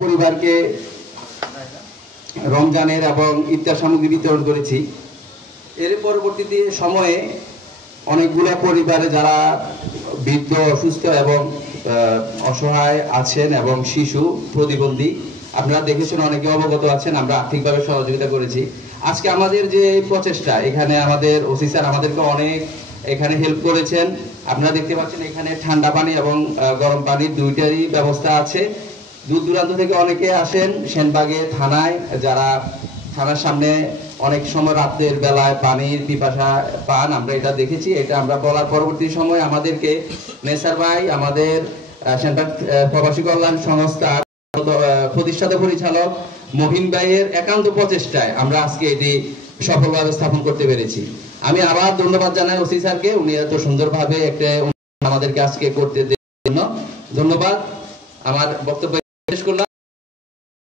পরিবারকে রমজানের এবং ইফতার সামগ্রী বিতরণ করেছি। এর পরবর্তীতে সময়ে অনেকগুলো পরিবারে যারা বৃদ্ধ, অসুস্থ এবং অসহায় আছেন এবং শিশু, প্রতিবন্ধী, আপনারা দেখেছেন, অনেকে অবগত আছেন, আমরা আর্থিকভাবে সহযোগিতা করেছি। আজকে আমাদের যে প্রচেষ্টা, এখানে আমাদের ওসি স্যার আমাদেরকে অনেক এখানে হেল্প করেছেন। আপনারা দেখতে পাচ্ছেন এখানে ঠান্ডা পানি এবং গরম পানির দুইটারই ব্যবস্থা আছে। দূর দূরান্ত থেকে অনেকে আসেন সেনবাগে থানায়, যারা থানার সামনে অনেক সময় রাতের বেলায় পানির পিপাসা পান, আমরা এটা দেখেছি। এটা আমরা বলার পরবর্তী সময় আমাদেরকে নেসার ভাই, আমাদের সেনবাগ প্রবাসী কল্যাণ সংস্থার প্রতিষ্ঠাতা পরিচালক মহিন ভাইয়ের একান্ত প্রচেষ্টায় আমরা আজকে এটি সফলভাবে স্থাপন করতে পেরেছি। আমি আবার ধন্যবাদ জানাই ওসি স্যারকে, উনি এত সুন্দরভাবে একটা আমাদেরকে আজকে করতে দেওয়ার জন্য। ধন্যবাদ। আমার বক্তব্য শেষ করলাম।